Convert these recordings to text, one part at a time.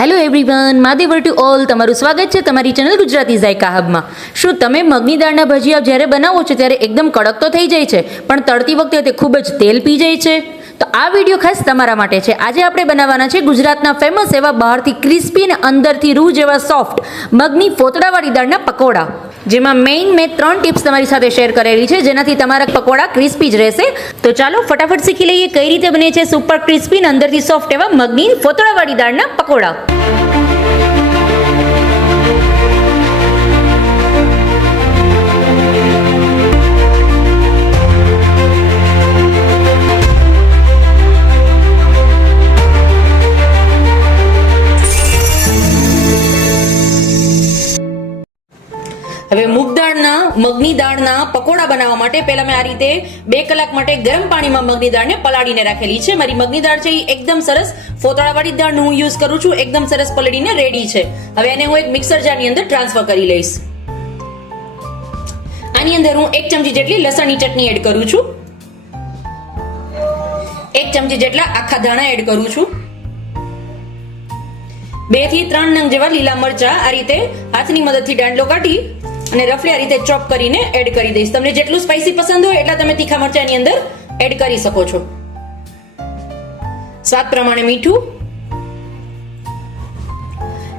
Hello everyone, માદેવર to all. તમારું સ્વાગત છે તમારી ચેનલ ગુજરાતી ઝાયકા હબમાં. શું તમે મગની દાળના ભજીયા જ્યારે બનાવો છો ત્યારે એકદમ કડક તો થઈ જાય છે, પણ તળતી વખતે તે ખૂબ જ તેલ પી જાય છે? તો આ વિડીયો ખાસ તમારા માટે છે. આજે આપણે બનાવવાના છે ગુજરાતના ફેમસ એવા બહારથી ક્રિસ્પી અને અંદરથી રૂ જેવા સોફ્ટ મગની ફોતળાવાળી દાળના પકોડા, જેમાં મેં 3 ટિપ્સ તમારી સાથે શેર કરેલી છે, જેનાથી તમારા પકોડા ક્રિસ્પી જ રહેશે. તો ચાલો ફટાફટ શીખી લઈએ કઈ રીતે બને છે સુપર ક્રિસ્પી અને અંદરથી સોફ્ટ એવા મગની ફોતળાવાળી દાળના પકોડા. હવે મગની દાળના પકોડા બનાવવા માટે પહેલા મેં આ રીતે 2 કલાક માટે ગરમ પાણીમાં મગની દાળને પલાળીને રાખેલી છે. મારી મગની દાળ છે એ એકદમ સરસ ફોતળાવાળી દાળનું હું યુઝ કરું છું, એકદમ સરસ પલળીને રેડી છે. હવે એને હું એક મિક્સર જારની અંદર ટ્રાન્સફર કરી લઈશ. આની અંદર હું 1 ચમચી જેટલી લસણની ચટણી એડ કરું છું, 1 ચમચી જેટલા આખા ધાણા એડ કરું છું, 2 થી 3 નંગ જેવા લીલા મરચા આ રીતે હાથની મદદથી દાંડલો કાઢી અને રફલી આ રીતે ચોપ કરીને એડ કરી દઈશ. તમને જેટલું સ્પાઈસી પસંદ હોય એટલા તમે તીખા મરચાની અંદર એડ કરી શકો છો. સ્વાદ પ્રમાણે મીઠું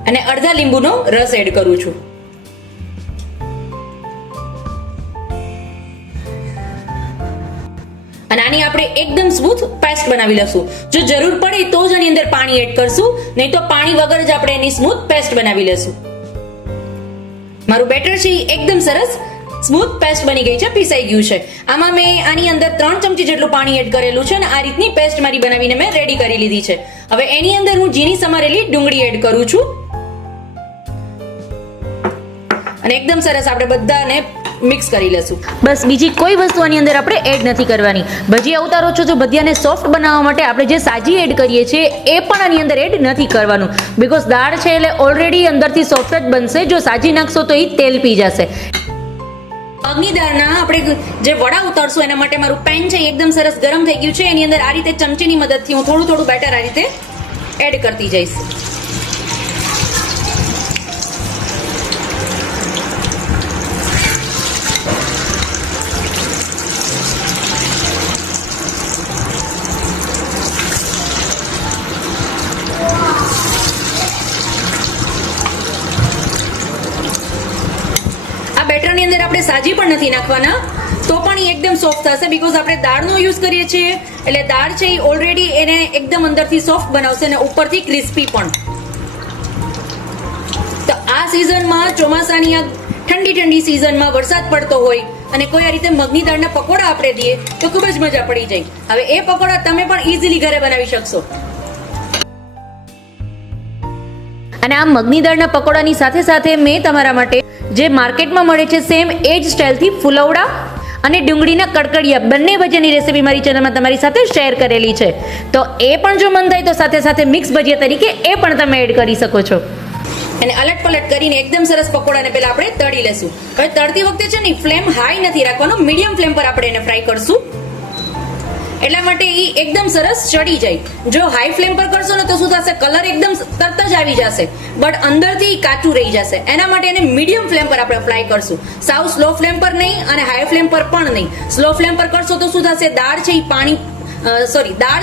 અને અડધા લીંબુનો રસ એડ કરું છું. અને આની આપણે એકદમ સ્મૂથ પેસ્ટ બનાવી લઈશું. જો જરૂર પડે તો જ આની અંદર પાણી એડ કરશું, નહીં તો પાણી વગર જ આપણે એની સ્મૂથ પેસ્ટ બનાવી લઈશું. મારું બેટર છે એકદમ સરસ સ્મૂથ પેસ્ટ બની ગઈ છે, પીસાઈ ગયું છે. આમાં મેં આની અંદર 3 ચમચી જેટલું પાણી એડ કરેલું છે અને આ રીતની પેસ્ટ મારી બનાવીને મેં રેડી કરી લીધી છે. હવે એની અંદર હું ઝીણી સમારેલી ડુંગળી એડ કરું છું અને એકદમ સરસ આપણે બધાને મિક્સ કરી લેશું. બસ બીજી કોઈ વસ્તુ આની અંદર આપણે એડ નથી કરવાની. ભજીયા ઉતારો છો તો ભજીયાને સોફ્ટ બનાવવા માટે આપણે જે સાજી એડ કરીએ છીએ એ પણ આની અંદર એડ નથી કરવાનું, બીકોઝ દાળ છે એટલે ઓલરેડી અંદરથી સોફ્ટ જ બનશે. જો સાજી નાખશો તો એ તેલ પી જશે. મગની દાળના આપણે જે વડા ઉતારશું એના માટે મારું પેન છે એકદમ સરસ ગરમ થઈ ગયું છે. એની અંદર આ રીતે ચમચીની મદદથી હું થોડું બેટર આ રીતે એડ કરતી જઈશ. બેટરની અંદર આપણે સાજી પણ નથી નાખવાના, તો પણ એ એકદમ સોફ્ટ થશે, બીકોઝ આપણે દાળનો યુઝ કરીએ છીએ એટલે દાળ છે એ ઓલરેડી એને એકદમ અંદરથી સોફ્ટ બનાવશે અને ઉપરથી ક્રિસ્પી પણ. તો આ સિઝનમાં ચોમાસાની આ ઠંડી સિઝનમાં વરસાદ પડતો હોય અને કોઈ આ રીતે મગની દાળના પકોડા આપણે દઈએ તો ખૂબ જ મજા પડી જાય. હવે એ પકોડા તમે પણ ઇઝીલી ઘરે બનાવી શકશો. અને આ મગની દાળના પકોડાની સાથે મેં તમારા માટે જે માર્કેટમાં મળે છે સેમ એ જ સ્ટાઇલથી ફુલવડા અને ડુંગળીના કડકડિયા બંને ભજીયાની રેસીપી મારી ચેનલમાં તમારી સાથે શેર કરેલી છે. તો એ પણ જો મન થાય તો સાથે મિક્સ ભજીયા તરીકે એ પણ તમે એડ કરી શકો છો. અને અલટ પલટ કરીને એકદમ સરસ પકોડાને પહેલા આપણે તળી લેશું. હવે તળતી વખતે છે ને ફ્લેમ હાઈ નથી રાખવાનો, મીડિયમ ફ્લેમ પર આપણે એને ફ્રાય કરશું, એટલા માટે એ એકદમ સરસ ચડી જાય. જો હાઈ ફ્લેમ પર કરશો ને તો શું થશે, કલર એકદમ તરત જ આવી જશે, બટ અંદરથી કાચું રહી જશે. એના માટે એને મીડિયમ ફ્લેમ પર આપણે ફ્રાય કરશું. સાવ સ્લો ફ્લેમ પર નહીં અને હાઈ ફ્લેમ પર પણ નહીં. સ્લો ફ્લેમ પર કરશો તો શું થશે, દાળ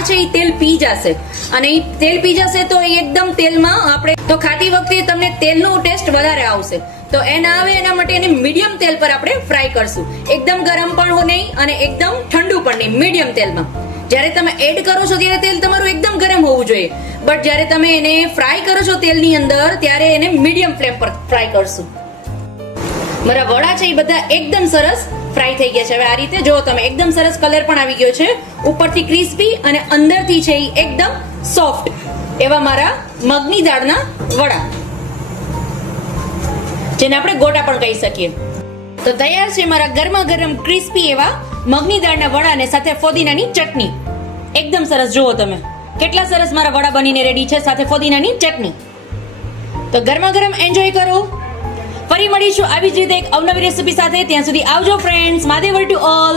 છે એ તેલ પી જશે અને એ તેલ પી જશે તો એ એકદમ તેલમાં આપણે તો ખાતી વખતે તમને તેલનો ટેસ્ટ વધારે આવશે. તો એ ના આવે એના માટે એને મીડિયમ તેલ પર આપણે ફ્રાય કરશું. એકદમ ગરમ પણ નહીં અને એકદમ ઠંડુ પણ નહીં, મીડિયમ તેલમાં. જ્યારે તમે એડ કરો છો ત્યારે તેલ તમારું એકદમ ગરમ હોવું જોઈએ, બટ જ્યારે તમે એને ફ્રાય કરો છો તેલની અંદર ત્યારે એને મીડિયમ ફ્લેમ પર ફ્રાય કરશું. મારા વડા છે એ બધા એકદમ સરસ ફ્રાય થઈ ગયા છે. હવે આ રીતે જો તમે એકદમ સરસ કલર પણ આવી ગયો છે, ઉપરથી ક્રિસ્પી અને અંદરથી છે એ એકદમ સોફ્ટ એવા મારા મગની દાળના વડા, જેને આપણે ગોટા પણ કહી શકીએ. તો તૈયાર છે મારા ગરમા ગરમ ક્રિસ્પી એવા મગની દાળના વડા અને સાથે ફોદીનાની ચટણી. એકદમ સરસ, જુઓ તમે કેટલા સરસ મારા વડા બનીને રેડી છે સાથે ફોદીનાની ચટણી. તો ગરમા ગરમ એન્જોય કરો. ફરી મળીશું આવી જ રીતે એક અવનવી રેસીપી સાથે. ત્યાં સુધી આવજો ફ્રેન્ડ્સ. માદેવર to all.